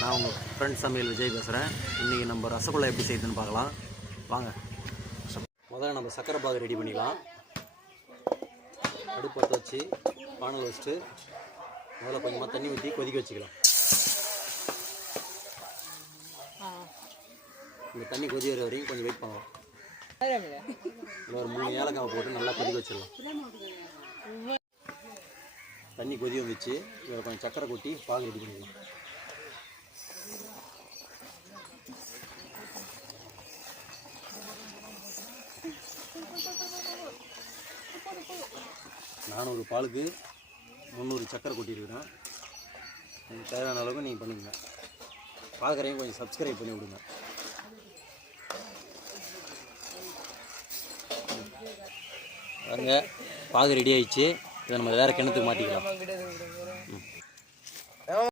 நான் உங்கள் ஃப்ரெண்ட் சமையல் விஜய் பேசுகிறேன். இன்றைக்கி நம்ம ரசகுல்லா எப்படி செய்யுதுன்னு பார்க்கலாம் வாங்க. முதல்ல நம்ம சக்கரை பாகு ரெடி பண்ணிக்கலாம். அடுப்பு பற்ற வச்சு பானையில் வச்சுட்டு முதல்ல கொஞ்சமாக தண்ணி ஊற்றி கொதிக்க வச்சுக்கலாம். இந்த தண்ணி கொதி வர வரைக்கும் கொஞ்சம் வெயிட் பண்ணலாம். ஒரு 3 ஏலக்காய் போட்டு நல்லா கொதிக்க வச்சிடலாம். தண்ணி கொதி வந்துச்சு. இதில் கொஞ்சம் சக்கரை கொட்டி பாகு ரெடி பண்ணிக்கலாம். நான் ஒரு பாலுக்கு 300 சக்கரை கொட்டியிருக்கிறேன். எனக்கு தேவையான அளவுக்கு நீங்கள் பண்ணுங்க. பார்க்குறேன் கொஞ்சம் சப்ஸ்கிரைப் பண்ணி விடுங்க. பாருங்க பாகு ரெடி ஆயிடுச்சு. இதை நம்ம வேறு கிணத்துக்கு மாற்றிக்கலாம்.